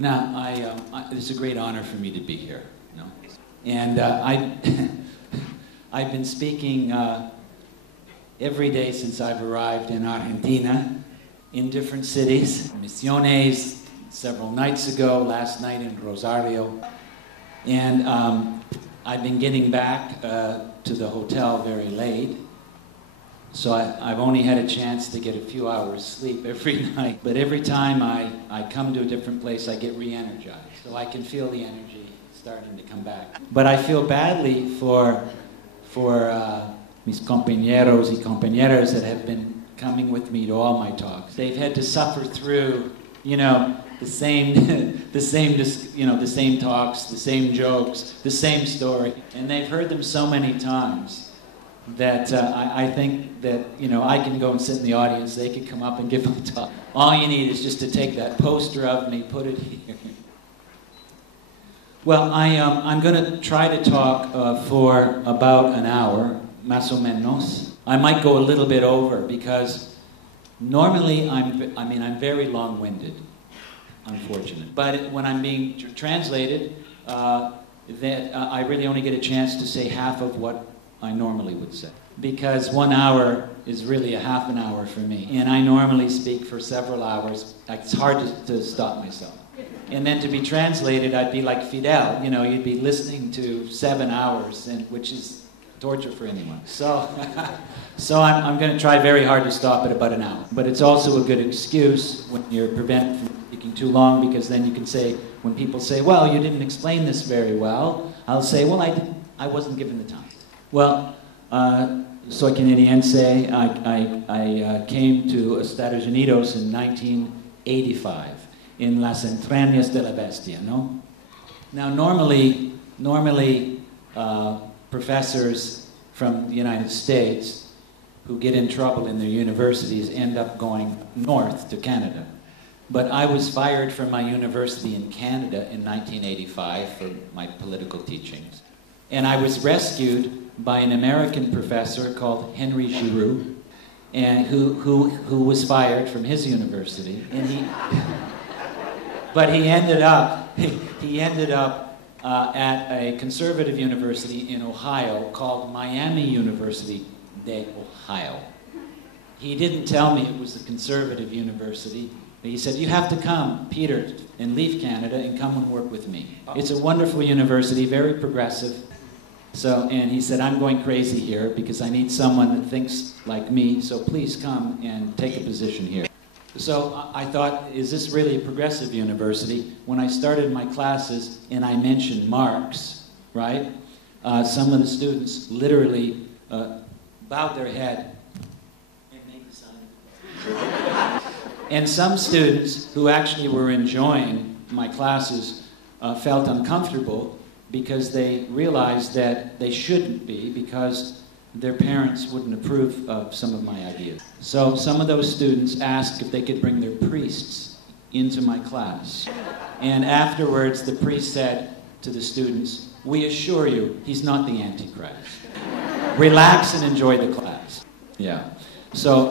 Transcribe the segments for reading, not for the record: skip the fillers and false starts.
Now, it's a great honor for me to be here. You know? And I've been speaking every day since I've arrived in Argentina, in different cities. Misiones, several nights ago, last night in Rosario. And I've been getting back to the hotel very late. So I've only had a chance to get a few hours sleep every night. But every time I come to a different place, I get re-energized. So I can feel the energy starting to come back. But I feel badly for mis compañeros y compañeras that have been coming with me to all my talks. They've had to suffer through, the same talks, the same jokes, the same story. And they've heard them so many times that I think that, I can go and sit in the audience, they could come up and give a talk. All you need is just to take that poster of me, put it here. Well, I'm going to try to talk for about an hour, más o menos. I might go a little bit over because normally I'm very long-winded, unfortunately. But when I'm being translated, I really only get a chance to say half of what I normally would say. Because 1 hour is really a half an hour for me. And I normally speak for several hours. It's hard to stop myself. And then to be translated, I'd be like Fidel. You'd be listening to 7 hours, which is torture for anyone. So I'm going to try very hard to stop at about an hour. But it's also a good excuse when you're prevented from speaking too long, because then you can say, when people say, well, you didn't explain this very well, I'll say, well, I wasn't given the time. Well, soy canadiense. I came to Estados Unidos in 1985, in las entrañas de la bestia, no? Now, normally, professors from the United States who get in trouble in their universities end up going north to Canada. But I was fired from my university in Canada in 1985 for my political teachings. And I was rescued by an American professor called Henry Giroux, and who was fired from his university. And but he ended up at a conservative university in Ohio called Miami University de Ohio. He didn't tell me it was a conservative university. He said, you have to come, Peter, and leave Canada and come and work with me. It's a wonderful university, very progressive. And he said, I'm going crazy here because I need someone that thinks like me, so please come and take a position here. So I thought, is this really a progressive university? When I started my classes and I mentioned Marx, right? Some of the students literally bowed their head and made the sign. And some students who actually were enjoying my classes felt uncomfortable because they realized that they shouldn't be, because their parents wouldn't approve of some of my ideas. So some of those students asked if they could bring their priests into my class. And afterwards, the priest said to the students, we assure you, he's not the Antichrist. Relax and enjoy the class. Yeah. So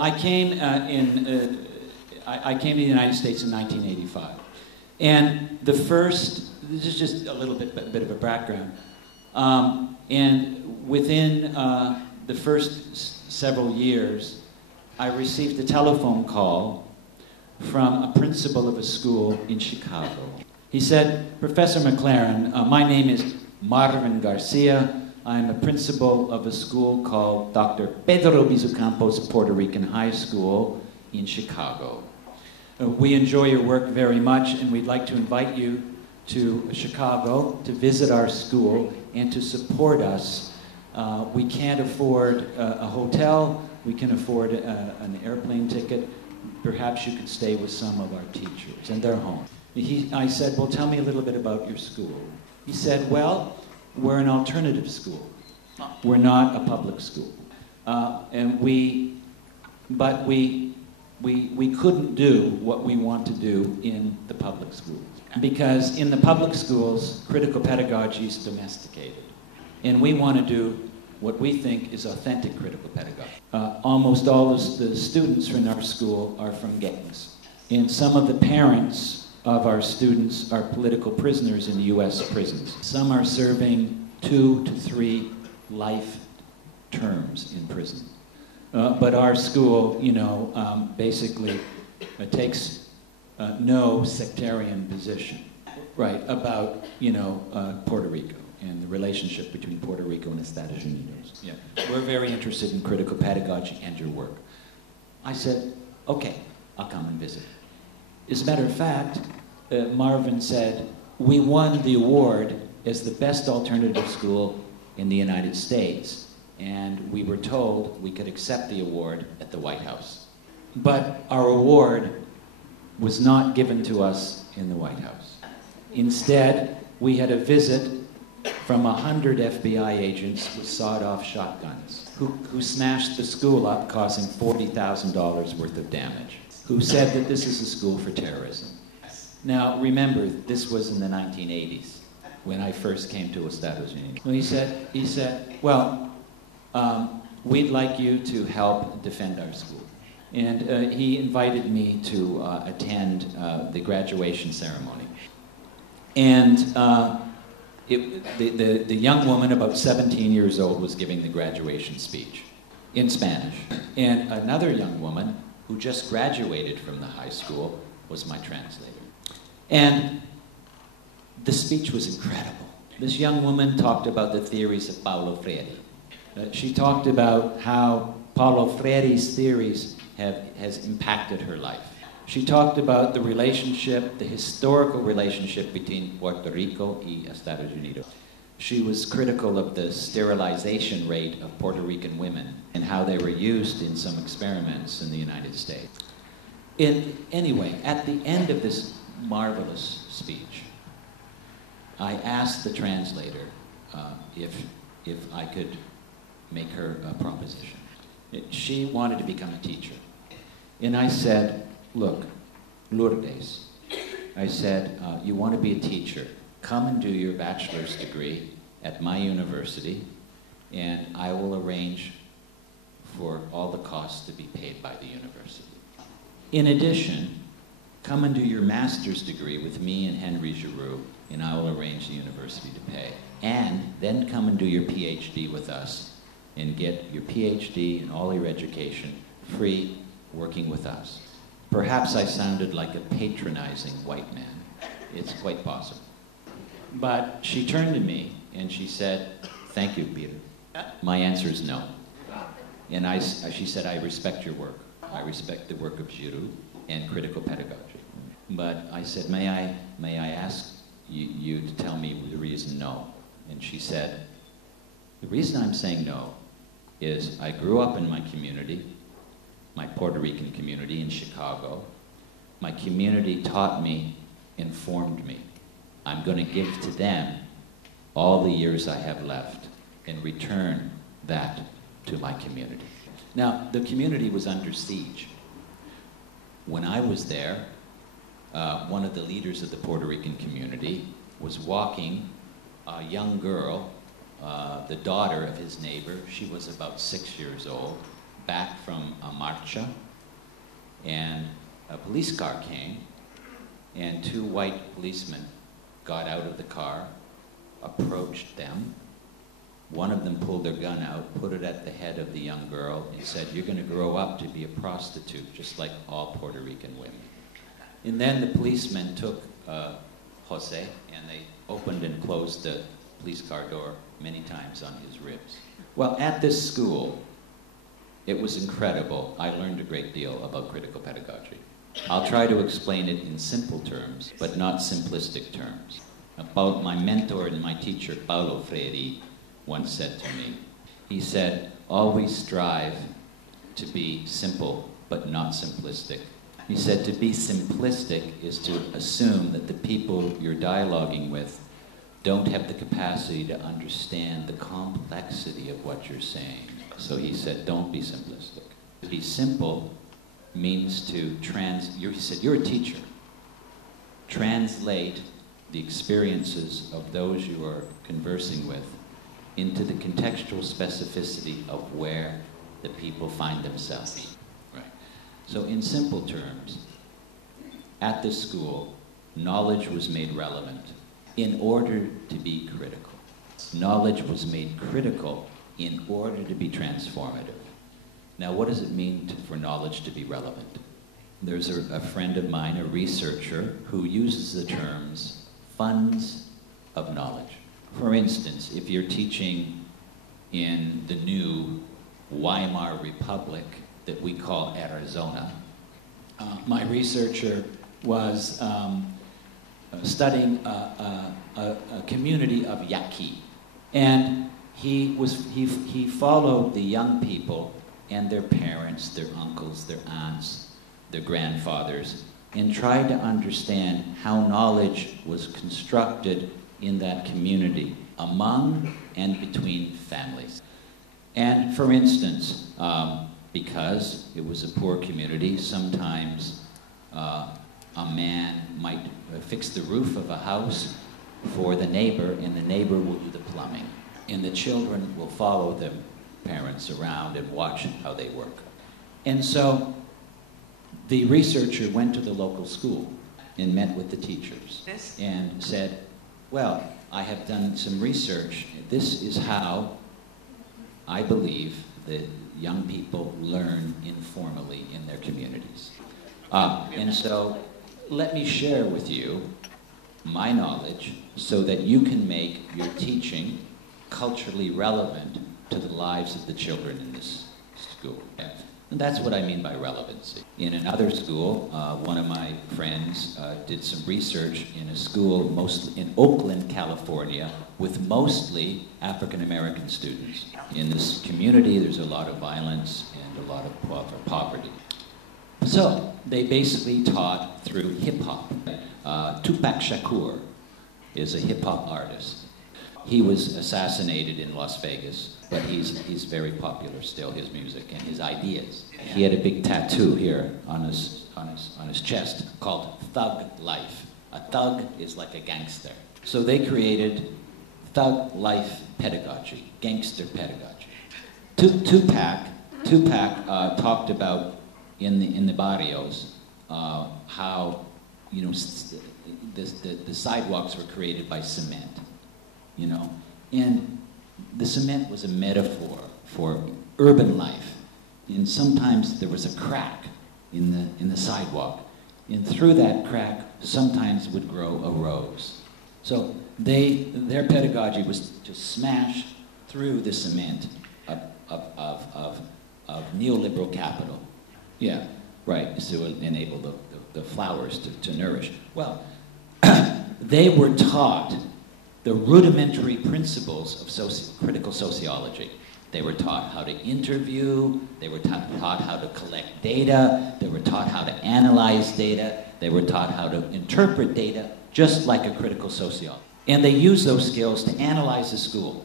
I came I came to the United States in 1985. And this is just a little bit of a background. And within the first several years, I received a telephone call from a principal of a school in Chicago. He said, Professor McLaren, my name is Marvin Garcia. I'm a principal of a school called Dr. Pedro Bizucampos Puerto Rican High School in Chicago. We enjoy your work very much, and we'd like to invite you to Chicago to visit our school and to support us. We can't afford a hotel. We can afford an airplane ticket. Perhaps you could stay with some of our teachers, and they're home. I said, well, tell me a little bit about your school. He said, well, we're an alternative school. We're not a public school. But we couldn't do what we want to do in the public schools. Because in the public schools, critical pedagogy is domesticated. And we want to do what we think is authentic critical pedagogy. Almost all the students in our school are from gangs. And some of the parents of our students are political prisoners in the U.S. prisons. Some are serving 2 to 3 life terms in prison. But our school, basically takes no sectarian position, right, about, Puerto Rico and the relationship between Puerto Rico and Estados Unidos. Yeah. We're very interested in critical pedagogy and your work. I said, okay, I'll come and visit. As a matter of fact, Marvin said, we won the award as the best alternative school in the United States, and we were told we could accept the award at the White House. But our award was not given to us in the White House. Instead, we had a visit from 100 FBI agents with sawed-off shotguns who smashed the school up, causing $40,000 worth of damage, who said that this is a school for terrorism. Now, remember, this was in the 1980s, when I first came to Estados Unidos. Well, he said, well, we'd like you to help defend our school. And he invited me to attend the graduation ceremony. And the young woman, about 17 years old, was giving the graduation speech in Spanish. And another young woman who just graduated from the high school was my translator. And the speech was incredible. This young woman talked about the theories of Paulo Freire. She talked about how Paulo Freire's theories has impacted her life. She talked about the relationship, the historical relationship between Puerto Rico and Estados Unidos. She was critical of the sterilization rate of Puerto Rican women and how they were used in some experiments in the United States. Anyway, at the end of this marvelous speech, I asked the translator if I could make her a proposition. She wanted to become a teacher. And I said, look, Lourdes, I said, you want to be a teacher, come and do your bachelor's degree at my university, and I will arrange for all the costs to be paid by the university. In addition, come and do your master's degree with me and Henry Giroux, and I will arrange the university to pay. And then come and do your PhD with us and get your PhD and all your education free working with us. Perhaps I sounded like a patronizing white man. It's quite possible. But she turned to me and she said, thank you, Peter. My answer is no. And she said, I respect your work. I respect the work of Giroux and critical pedagogy. But I said, may I ask you to tell me the reason no? And she said, the reason I'm saying no is I grew up in my community, my Puerto Rican community in Chicago. My community taught me, informed me. I'm going to give to them all the years I have left and return that to my community. Now, the community was under siege. When I was there, one of the leaders of the Puerto Rican community was walking a young girl, the daughter of his neighbor. She was about 6 years old, back from a marcha, and a police car came, and 2 white policemen got out of the car, approached them. One of them pulled their gun out, put it at the head of the young girl, and said, you're going to grow up to be a prostitute, just like all Puerto Rican women. And then the policemen took Jose, and they opened and closed the police car door many times on his ribs. Well, at this school, it was incredible. I learned a great deal about critical pedagogy. I'll try to explain it in simple terms, but not simplistic terms. About my mentor and my teacher, Paulo Freire, once said to me, he said, always strive to be simple, but not simplistic. He said to be simplistic is to assume that the people you're dialoguing with don't have the capacity to understand the complexity of what you're saying. So he said, don't be simplistic. To be simple means to he said, you're a teacher. Translate the experiences of those you are conversing with into the contextual specificity of where the people find themselves. Right. So in simple terms, at this school, knowledge was made relevant in order to be critical. Knowledge was made critical in order to be transformative. Now, what does it mean for knowledge to be relevant? There's a friend of mine, a researcher, who uses the terms funds of knowledge. For instance, if you're teaching in the new Weimar Republic that we call Arizona, my researcher was studying a community of Yaqui, and he followed the young people and their parents, their uncles, their aunts, their grandfathers, and tried to understand how knowledge was constructed in that community, among and between families. And for instance, because it was a poor community, sometimes a man might fix the roof of a house for the neighbor, and the neighbor will do the plumbing. And the children will follow their parents around and watch how they work. And so the researcher went to the local school and met with the teachers and said, well, I have done some research. This is how I believe that young people learn informally in their communities. And so let me share with you my knowledge so that you can make your teaching culturally relevant to the lives of the children in this school. And that's what I mean by relevancy. In another school, one of my friends did some research in a school mostly in Oakland, California, with mostly African-American students. In this community, there's a lot of violence and a lot of poverty. So they basically taught through hip-hop. Tupac Shakur is a hip-hop artist. He was assassinated in Las Vegas, but he's very popular still, his music and his ideas. He had a big tattoo here on his chest called Thug Life. A thug is like a gangster. So they created Thug Life pedagogy, gangster pedagogy. Tupac talked about in the barrios how the sidewalks were created by cement. And the cement was a metaphor for urban life. And sometimes there was a crack in the sidewalk. And through that crack, sometimes would grow a rose. So their pedagogy was to smash through the cement of neoliberal capital. Yeah, right, to enable the flowers to nourish. Well, they were taught the rudimentary principles of critical sociology. They were taught how to interview, they were taught how to collect data, they were taught how to analyze data, they were taught how to interpret data, just like a critical sociologist. And they used those skills to analyze the school,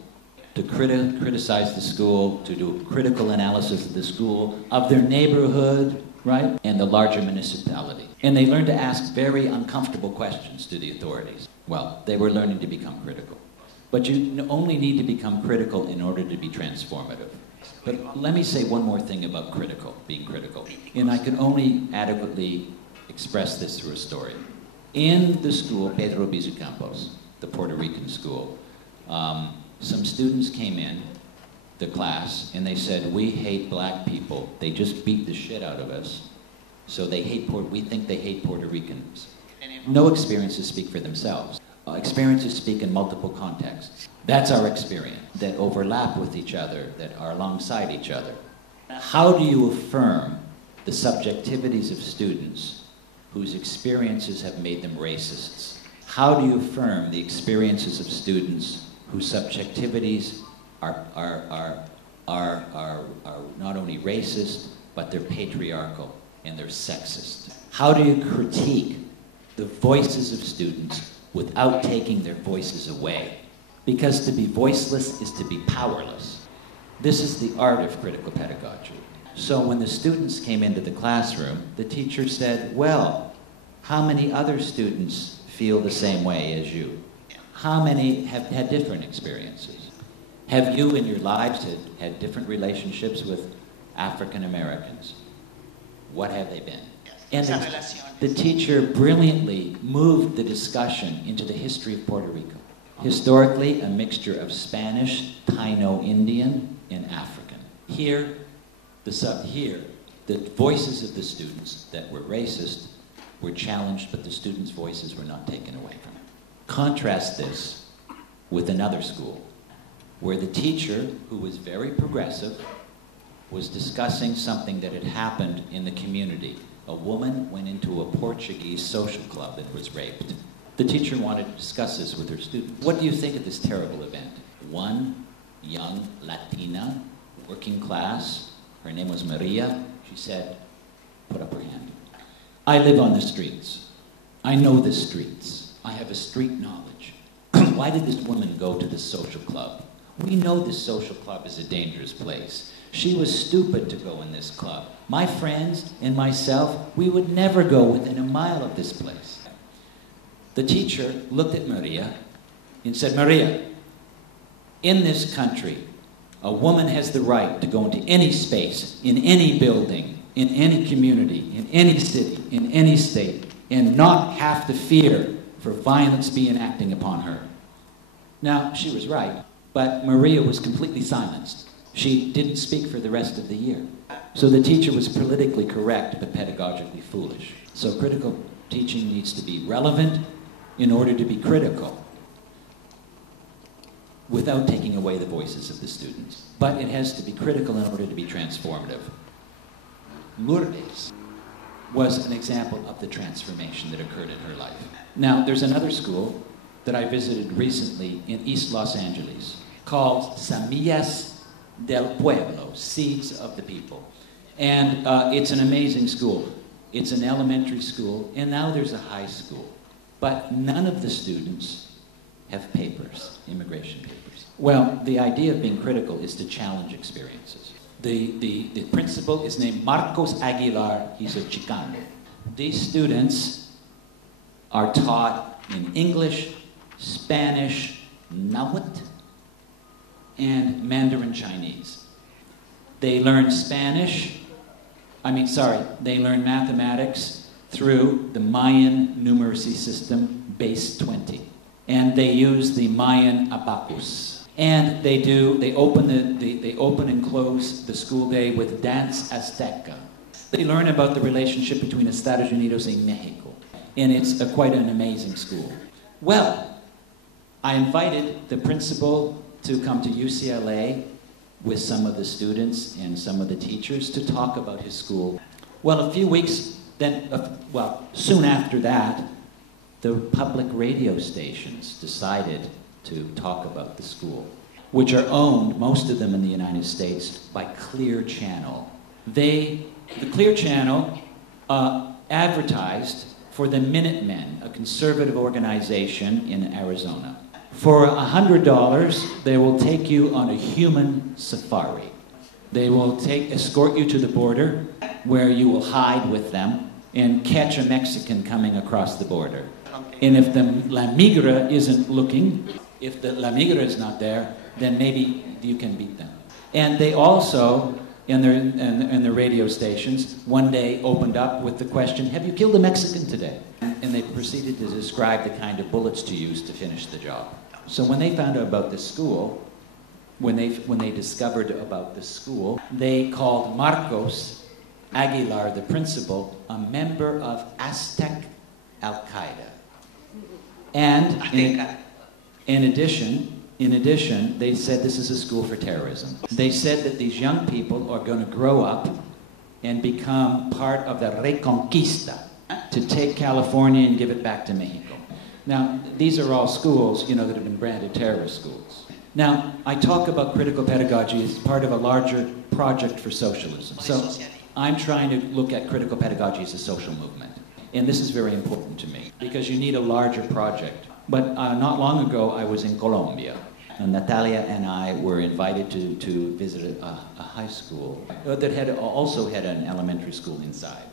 to criticize the school, to do critical analysis of the school, of their neighborhood, right, and the larger municipality. And they learned to ask very uncomfortable questions to the authorities. Well, they were learning to become critical. But you only need to become critical in order to be transformative. But let me say one more thing about being critical. And I can only adequately express this through a story. In the school, Pedro Bizu Campos, the Puerto Rican school, some students came in the class and they said, we hate black people. They just beat the shit out of us. So we think they hate Puerto Ricans. No experiences speak for themselves. Experiences speak in multiple contexts. That's our experience, that overlap with each other, that are alongside each other. How do you affirm the subjectivities of students whose experiences have made them racists? How do you affirm the experiences of students whose subjectivities are not only racist, but they're patriarchal and they're sexist? How do you critique the voices of students without taking their voices away? Because to be voiceless is to be powerless. This is the art of critical pedagogy. So when the students came into the classroom, the teacher said, well, how many other students feel the same way as you? How many have had different experiences? Have you in your lives had different relationships with African Americans? What have they been? And esas relaciones. the teacher brilliantly moved the discussion into the history of Puerto Rico. Historically, a mixture of Spanish, Taino-Indian, and African. Here, the voices of the students that were racist were challenged, but the students' voices were not taken away from them. Contrast this with another school, where the teacher, who was very progressive, was discussing something that had happened in the community. A woman went into a Portuguese social club and was raped. The teacher wanted to discuss this with her students. What do you think of this terrible event? One young Latina, working class, her name was Maria, she said, put up her hand. I live on the streets. I know the streets. I have a street knowledge. Why did this woman go to this social club? We know this social club is a dangerous place. She was stupid to go in this club. My friends and myself, we would never go within a mile of this place. The teacher looked at Maria and said, Maria, in this country, a woman has the right to go into any space, in any building, in any community, in any city, in any state, and not have to fear for violence be enacting upon her. Now, she was right, but Maria was completely silenced. She didn't speak for the rest of the year. So the teacher was politically correct, but pedagogically foolish. So critical teaching needs to be relevant in order to be critical, without taking away the voices of the students. But it has to be critical in order to be transformative. Lourdes was an example of the transformation that occurred in her life. Now, there's another school that I visited recently in East Los Angeles called Semillas del Pueblo, Seeds of the People. And it's an amazing school. It's an elementary school, and now there's a high school. But none of the students have papers, immigration papers. Well, the idea of being critical is to challenge experiences. The principal is named Marcos Aguilar. He's a Chicano. These students are taught in English, Spanish, Nahuatl, and Mandarin Chinese. They learn they learn mathematics through the Mayan numeracy system, base 20. And they use the Mayan abacus. And they open and close the school day with dance Azteca. They learn about the relationship between Estados Unidos and Mexico. And it's quite an amazing school. Well, I invited the principal to come to UCLA with some of the students and some of the teachers to talk about his school. Well, soon after that, the public radio stations decided to talk about the school, which are owned, most of them in the United States, by Clear Channel. The Clear Channel advertised for the Minutemen, a conservative organization in Arizona. For $100, they will take you on a human safari. They will escort you to the border, where you will hide with them and catch a Mexican coming across the border. And if the La Migra isn't looking, if the La Migra is not there, then maybe you can beat them. And they also, in their radio stations, one day opened up with the question, have you killed a Mexican today? And they proceeded to describe the kind of bullets to use to finish the job. So when they found out about this school, when they discovered about this school, they called Marcos Aguilar, the principal, a member of Aztec Al-Qaeda. And in addition, they said this is a school for terrorism. They said that these young people are going to grow up and become part of the Reconquista, to take California and give it back to Mexico. Now, these are all schools, that have been branded terrorist schools. Now, I talk about critical pedagogy as part of a larger project for socialism. So I'm trying to look at critical pedagogy as a social movement. And this is very important to me, because you need a larger project. But not long ago, I was in Colombia. And Natalia and I were invited to visit a high school that also had an elementary school inside.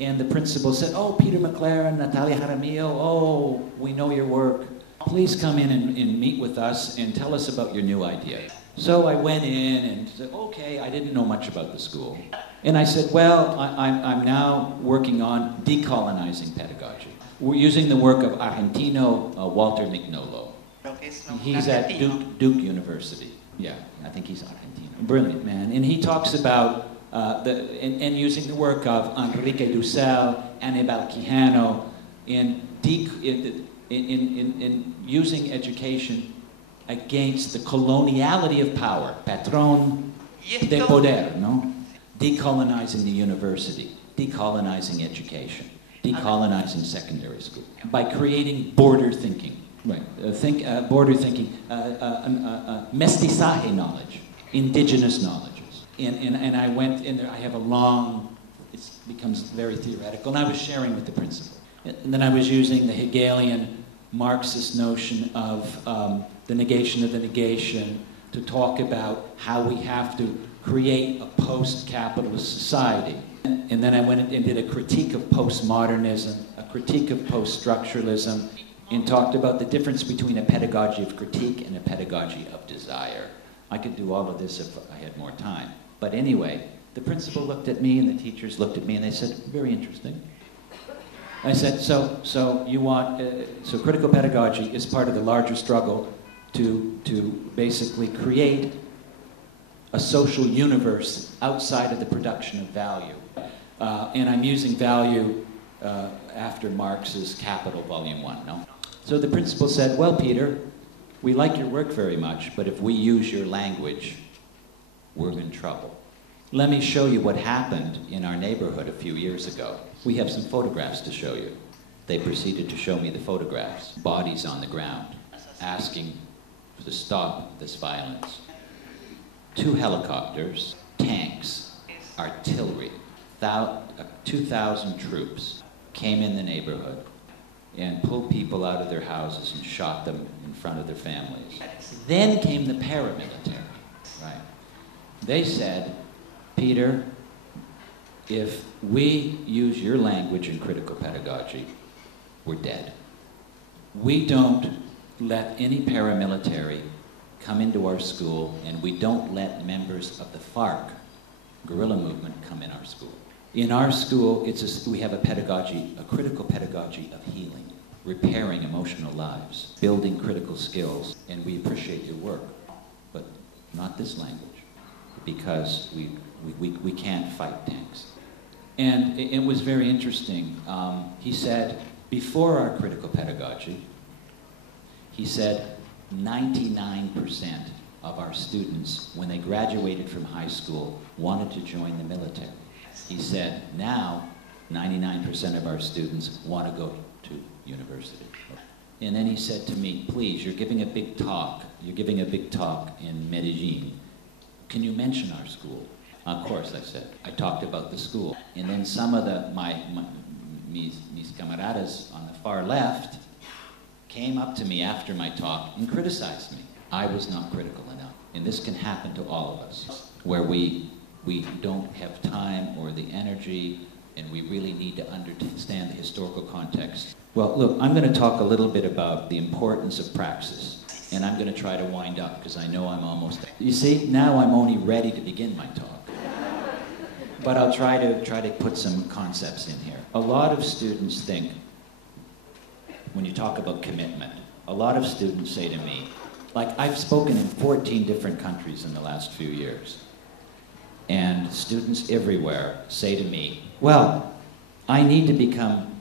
And the principal said, oh, Peter McLaren, Natalia Jaramillo, oh, we know your work. Please come in and meet with us and tell us about your new idea. So I went in and said, okay, I didn't know much about the school. And I said, well, I'm now working on decolonizing pedagogy. We're using the work of Argentino Walter Mignolo. He's at Duke University. Yeah, I think he's Argentino. Brilliant man. And he talks about, and using the work of Enrique Dussel, Aníbal Quijano, in using education against the coloniality of power, patrón de poder, no? Decolonizing the university, decolonizing education, decolonizing secondary school, by creating border thinking, right? Border thinking, mestizaje knowledge, indigenous knowledges. And I went in there, I have a long, it becomes very theoretical, and I was sharing with the principal. And then I was using the Hegelian Marxist notion of the negation of the negation to talk about how we have to create a post-capitalist society. And then I went and did a critique of postmodernism, a critique of post-structuralism, and talked about the difference between a pedagogy of critique and a pedagogy of desire. I could do all of this if I had more time. But anyway, the principal looked at me and the teachers looked at me and they said, very interesting. I said, so you want, so critical pedagogy is part of the larger struggle to basically create a social universe outside of the production of value. And I'm using value after Marx's Capital, Volume 1, no? So the principal said, well, Peter, we like your work very much, but if we use your language, we're in trouble. Let me show you what happened in our neighborhood a few years ago. We have some photographs to show you. They proceeded to show me the photographs, bodies on the ground, asking to stop this violence. 2 helicopters, tanks, artillery, 2,000 troops came in the neighborhood and pulled people out of their houses and shot them in front of their families. Then came the paramilitary, right? They said, Peter, if we use your language in critical pedagogy, we're dead. We don't let any paramilitary come into our school, and we don't let members of the FARC guerrilla movement come in our school. In our school, we have a pedagogy, a critical pedagogy of healing, repairing emotional lives, building critical skills, and we appreciate your work, but not this language, because we can't fight tanks. And it was very interesting. He said, before our critical pedagogy, he said 99% of our students, when they graduated from high school, wanted to join the military. He said, now 99% of our students want to go to university. And then he said to me, please, you're giving a big talk. You're giving a big talk in Medellin. Can you mention our school? Of course, I said. I talked about the school. And then some of mis camaradas on the far left came up to me after my talk and criticized me. I was not critical enough. And this can happen to all of us, where we don't have time or the energy, and we really need to understand the historical context. Well, look, I'm going to talk a little bit about the importance of praxis, and I'm going to try to wind up, because I know I'm almost... You see, now I'm only ready to begin my talk. But I'll try to put some concepts in here. A lot of students think, when you talk about commitment, a lot of students say to me, like I've spoken in 14 different countries in the last few years, and students everywhere say to me, well, I need to become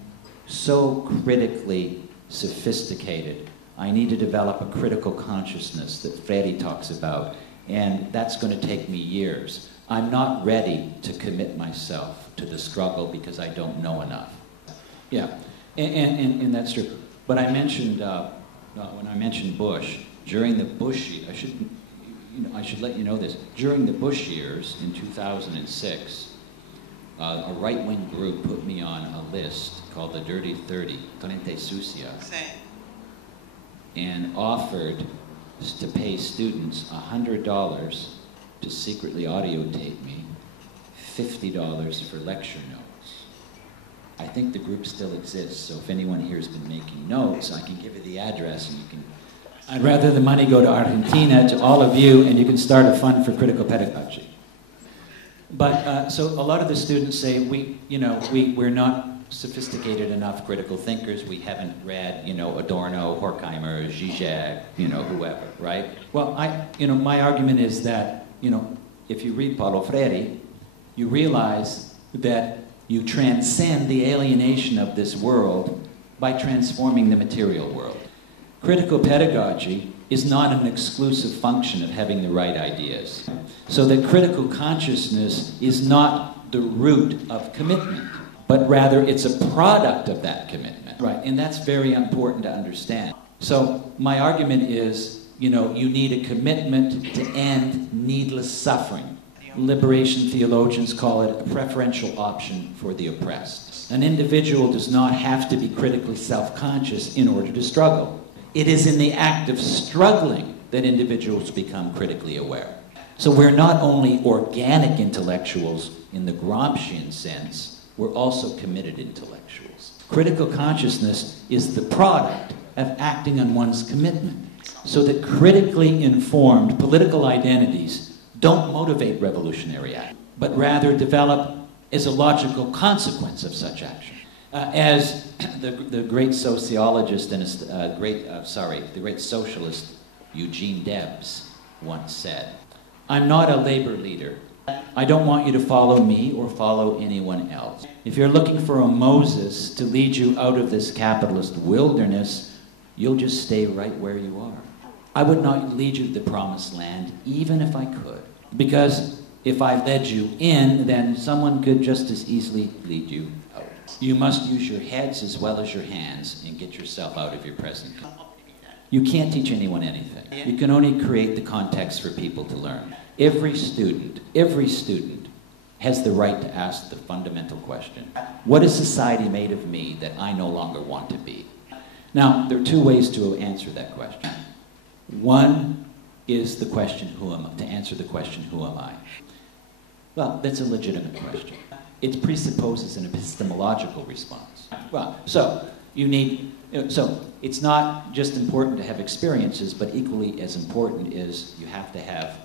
so critically sophisticated. I need to develop a critical consciousness that Freire talks about, and that's going to take me years. I'm not ready to commit myself to the struggle because I don't know enough. Yeah, and that's true. But I mentioned, when I mentioned Bush, during the Bush, I should let you know this. During the Bush years in 2006, a right-wing group put me on a list called the Dirty 30, Treinta Sucia, and offered to pay students $100 to secretly audio tape me, $50 for lecture notes. I think the group still exists, so if anyone here has been making notes, I can give you the address and you can... I'd rather the money go to Argentina, to all of you, and you can start a fund for critical pedagogy. But so a lot of the students say we're not sophisticated enough critical thinkers. We haven't read Adorno, Horkheimer, Zizek, whoever, right? Well, my argument is that if you read Paulo Freire, you realize that you transcend the alienation of this world by transforming the material world. Critical pedagogy is not an exclusive function of having the right ideas. So that critical consciousness is not the root of commitment, but rather it's a product of that commitment. Right, and that's very important to understand. So my argument is, you need a commitment to end needless suffering. Liberation theologians call it a preferential option for the oppressed. An individual does not have to be critically self-conscious in order to struggle. It is in the act of struggling that individuals become critically aware. So we're not only organic intellectuals in the Gramscian sense, we're also committed intellectuals. Critical consciousness is the product of acting on one's commitment, so that critically informed political identities don't motivate revolutionary action, but rather develop as a logical consequence of such action. As the great sociologist and the great socialist Eugene Debs once said, "I'm not a labor leader. I don't want you to follow me or follow anyone else. If you're looking for a Moses to lead you out of this capitalist wilderness, you'll just stay right where you are. I would not lead you to the promised land, even if I could. Because if I led you in, then someone could just as easily lead you out. You must use your heads as well as your hands and get yourself out of your present. You can't teach anyone anything. You can only create the context for people to learn. Every student has the right to ask the fundamental question, what is society made of me that I no longer want to be?" Now, there are two ways to answer that question. One is the question, to answer the question, who am I? Well, that's a legitimate question. It presupposes an epistemological response. Well, so it's not just important to have experiences, but equally as important is you have to have,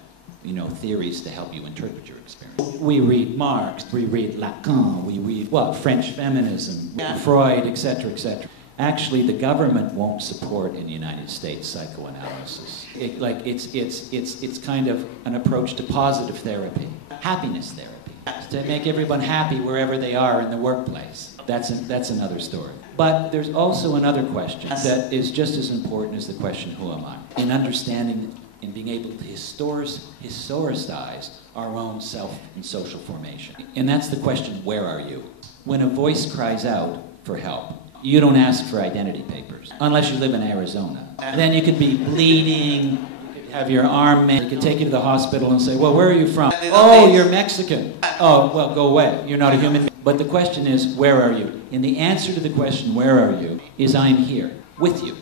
theories to help you interpret your experience. We read Marx, we read Lacan, we read, French feminism, Freud, etc., etc. Actually, the government won't support in the United States psychoanalysis. It's kind of an approach to positive therapy, happiness therapy, to make everyone happy wherever they are in the workplace. That's another story. But there's also another question that is just as important as the question, who am I? In understanding, in being able to historicize our own self and social formation. And that's the question, where are you? When a voice cries out for help, you don't ask for identity papers, unless you live in Arizona. Then you could be bleeding, you could have your arm made, you could take you to the hospital and say, well, where are you from? Oh, you're Mexican. Oh, well, go away. You're not a human being. But the question is, where are you? And the answer to the question, where are you, is I'm here, with you.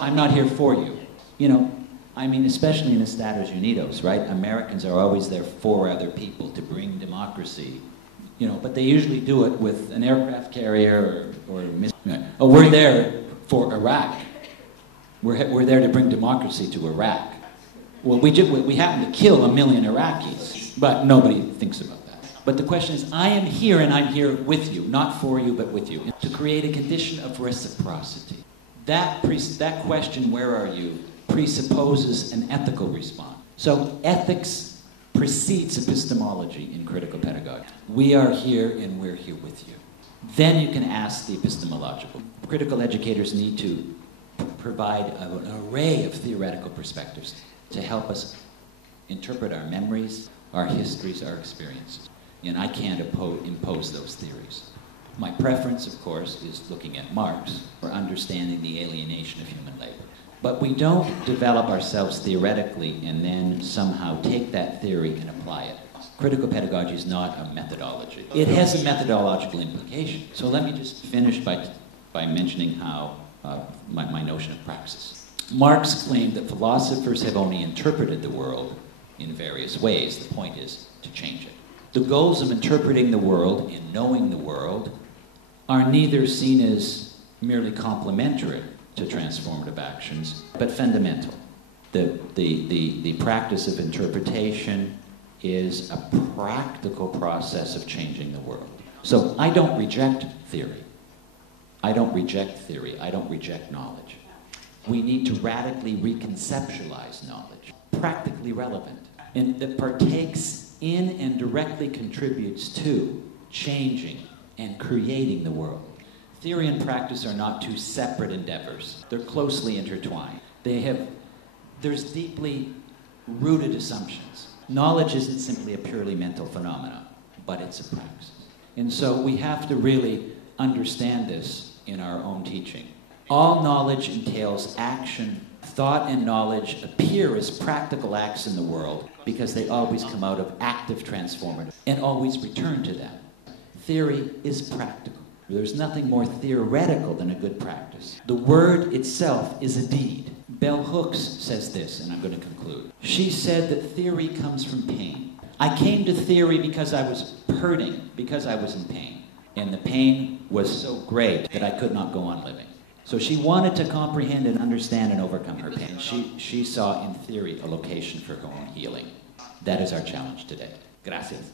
I'm not here for you. Especially in Estados Unidos, right? Americans are always there for other people to bring democracy. But they usually do it with an aircraft carrier or we're there for Iraq. We're there to bring democracy to Iraq. Well, we happen to kill 1 million Iraqis, but nobody thinks about that. But the question is, I am here and I'm here with you, not for you, but with you, to create a condition of reciprocity. That question, where are you, presupposes an ethical response. So ethics precedes epistemology in critical pedagogy. We are here and we're here with you. Then you can ask the epistemological. Critical educators need to provide an array of theoretical perspectives to help us interpret our memories, our histories, our experiences. And I can't impose those theories. My preference, of course, is looking at Marx for understanding the alienation of human labor. But we don't develop ourselves theoretically and then somehow take that theory and apply it. Critical pedagogy is not a methodology. It has a methodological implication. So let me just finish by mentioning how my notion of praxis. Marx claimed that philosophers have only interpreted the world in various ways. The point is to change it. The goals of interpreting the world and knowing the world are neither seen as merely complementary to transformative actions, but fundamental. The practice of interpretation is a practical process of changing the world. So I don't reject theory. I don't reject knowledge. We need to radically reconceptualize knowledge, practically relevant, and that partakes in and directly contributes to changing and creating the world. Theory and practice are not two separate endeavors. They're closely intertwined. There's deeply rooted assumptions. Knowledge isn't simply a purely mental phenomenon, but it's a praxis. And so we have to really understand this in our own teaching. All knowledge entails action. Thought and knowledge appear as practical acts in the world because they always come out of active transformative and always return to them. Theory is practical. There's nothing more theoretical than a good practice. The word itself is a deed. Bell Hooks says this, and I'm going to conclude. She said that theory comes from pain. I came to theory because I was hurting, because I was in pain. And the pain was so great that I could not go on living. So she wanted to comprehend and understand and overcome her pain. She saw in theory a location for her own healing. That is our challenge today. Gracias.